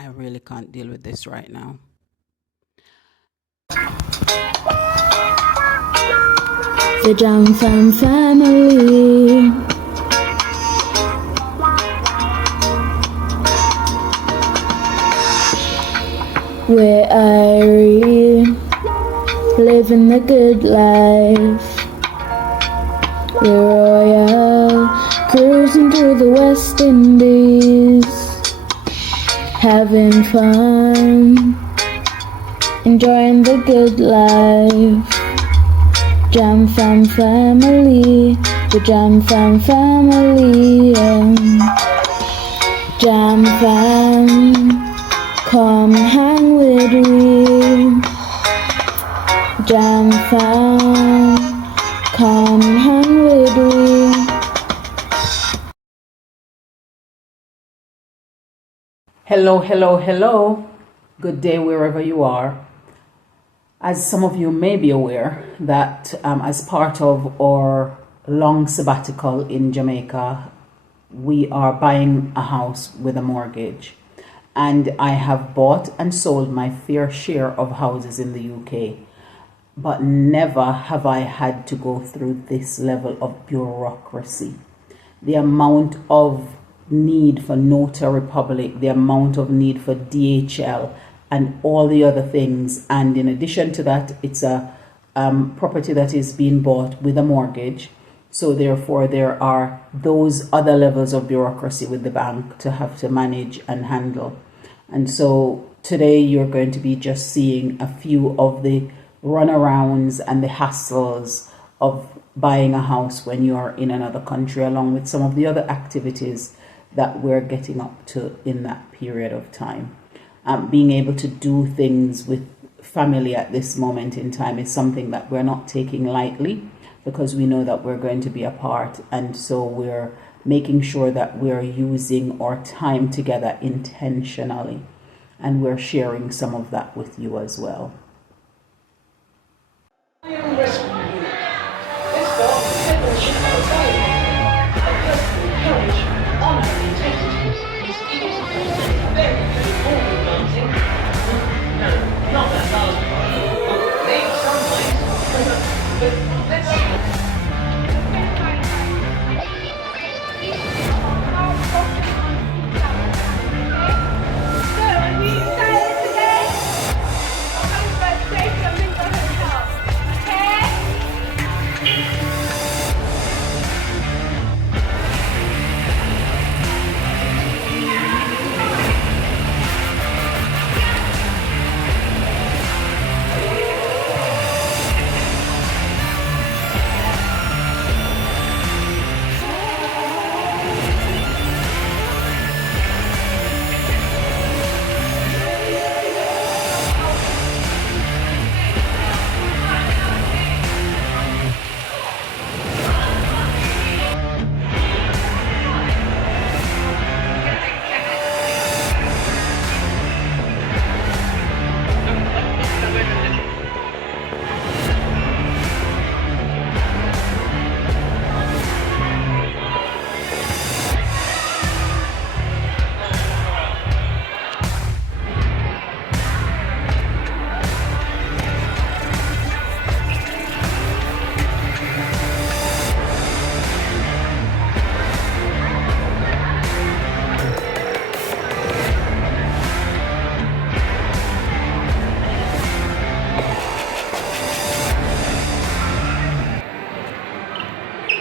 I really can't deal with this right now. The Jam family. We're Irie, living the good life. We're royal, cruising through the West Indies, having fun, enjoying the good life. Jam family, the Jam family, Jam fam, come hang with me. Jam fam, come hang with me. Hello. Good day wherever you are. As some of you may be aware, that as part of our long sabbatical in Jamaica, we are buying a house with a mortgage. And I have bought and sold my fair share of houses in the UK. But never have I had to go through this level of bureaucracy. The amount of need for notary public, the amount of need for DHL, and all the other things. And in addition to that, it's a property that is being bought with a mortgage. So therefore, there are those other levels of bureaucracy with the bank to have to manage and handle. And so today you're going to be just seeing a few of the runarounds and the hassles of buying a house when you are in another country, along with some of the other activities that we're getting up to in that period of time. Being able to do things with family at this moment in time is something that we're not taking lightly, because we know that we're going to be apart, and so we're making sure that we're using our time together intentionally, and we're sharing some of that with you as well.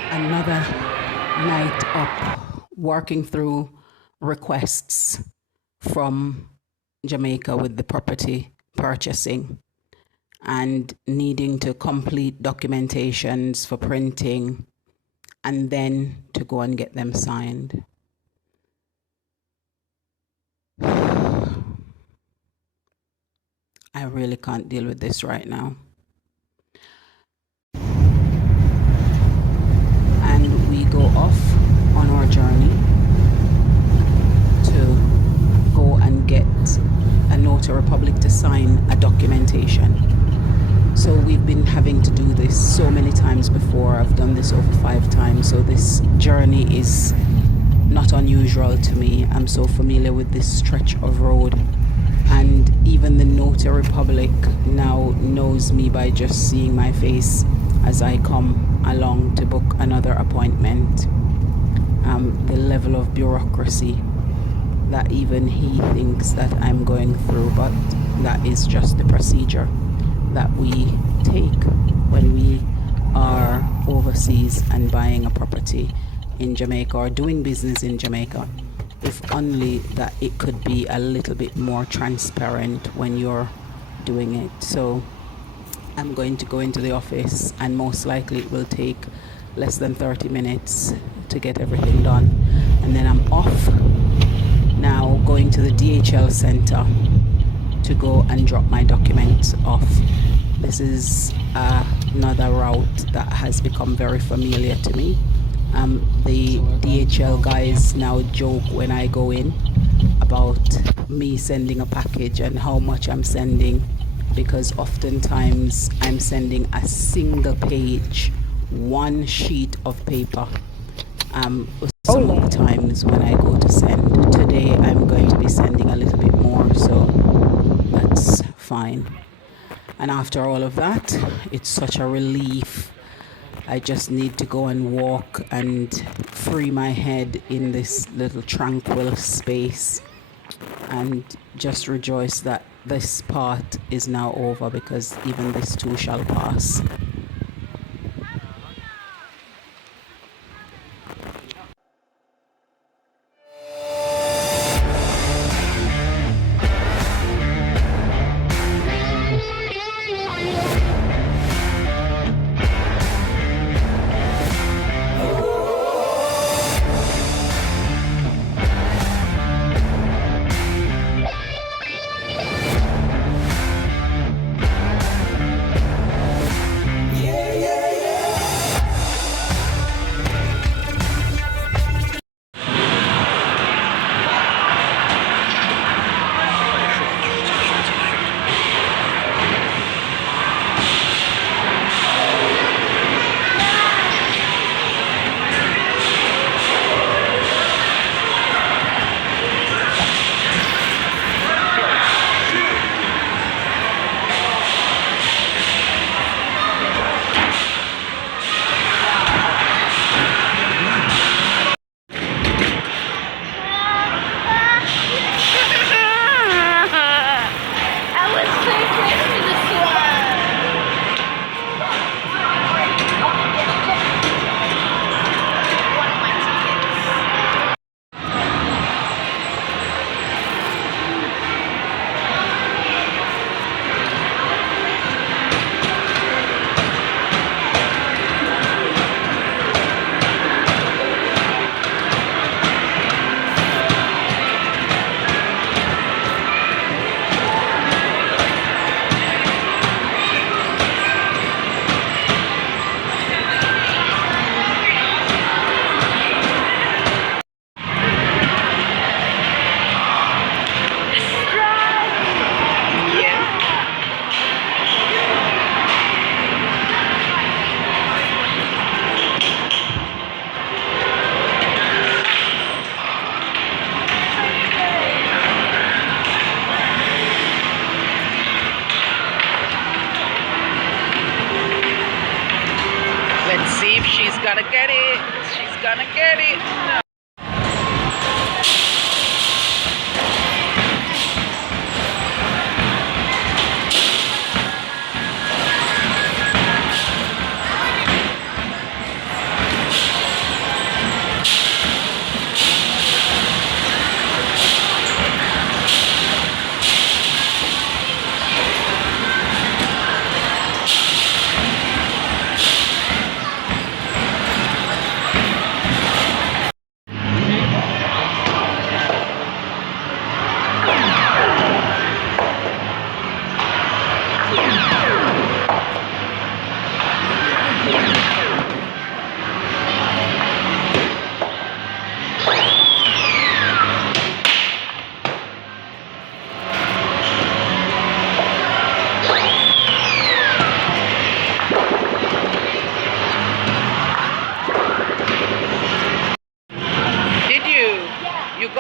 Another night up working through requests from Jamaica with the property purchasing and needing to complete documentations for printing and then to go and get them signed. I really can't deal with this right now. And we go off on our journey to go and get a notary public to sign a documentation. So we've been having to do this so many times before. I've done this over 5 times. So this journey is not unusual to me. I'm so familiar with this stretch of road, and even the Notary Public now knows me by just seeing my face as I come along to book another appointment. The level of bureaucracy that even he thinks that I'm going through, but that is just the procedure that we take when we are overseas and buying a property in Jamaica or doing business in Jamaica. If only that it could be a little bit more transparent when you're doing it. So I'm going to go into the office, and most likely it will take less than 30 minutes to get everything done, and then I'm off now, going to the DHL center to go and drop my documents off. This is another route that has become very familiar to me. The DHL guys now joke when I go in about me sending a package and how much I'm sending, because oftentimes I'm sending a single page, one sheet of paper. Some of the times when I go to send, today I'm going to be sending a little bit more, so that's fine. And after all of that, it's such a relief. I just need to go and walk and free my head in this little tranquil space and just rejoice that this part is now over, because even this too shall pass. Let's see if she's gonna get it. She's gonna get it. No.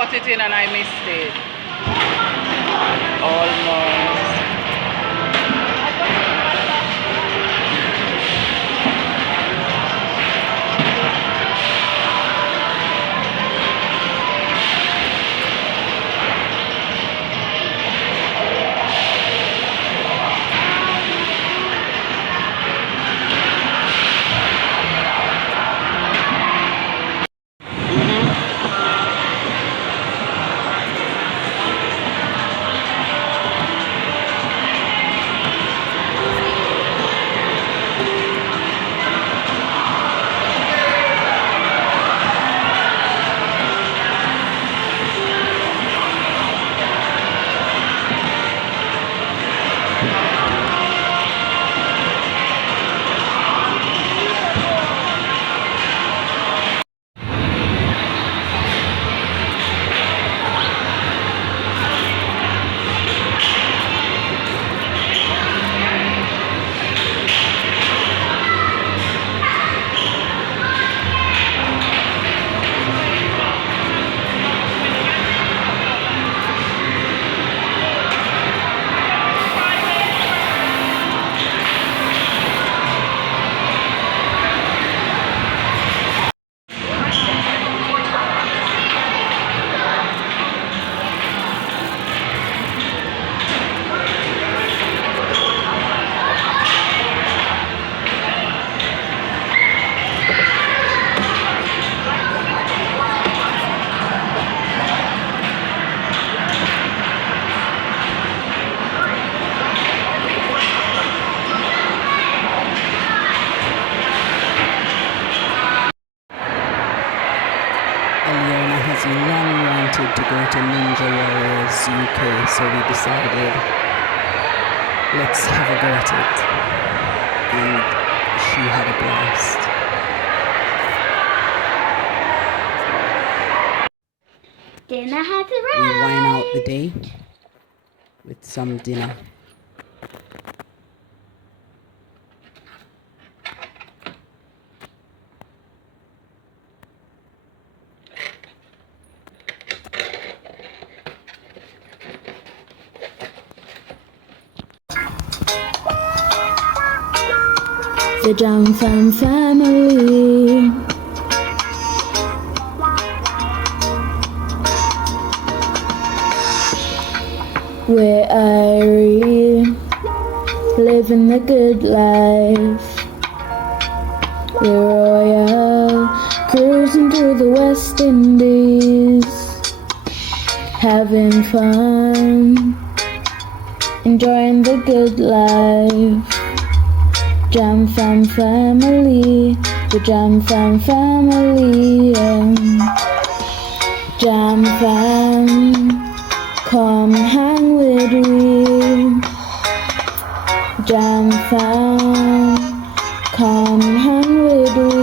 put it in and I missed it. Almost. Eliana has long wanted to go to Ninja Warriors UK, so we decided let's have a go at it, and she had a blast. Dinner has We arrived. wine out the day with some dinner. The Jam Fam family. We're Irie, living the good life. We're royal, cruising through the West Indies, having fun, enjoying the good life. Jam Fam family, the Jam Fam family, Jam Fam, come hang with we. Jam Fam, come hang with we.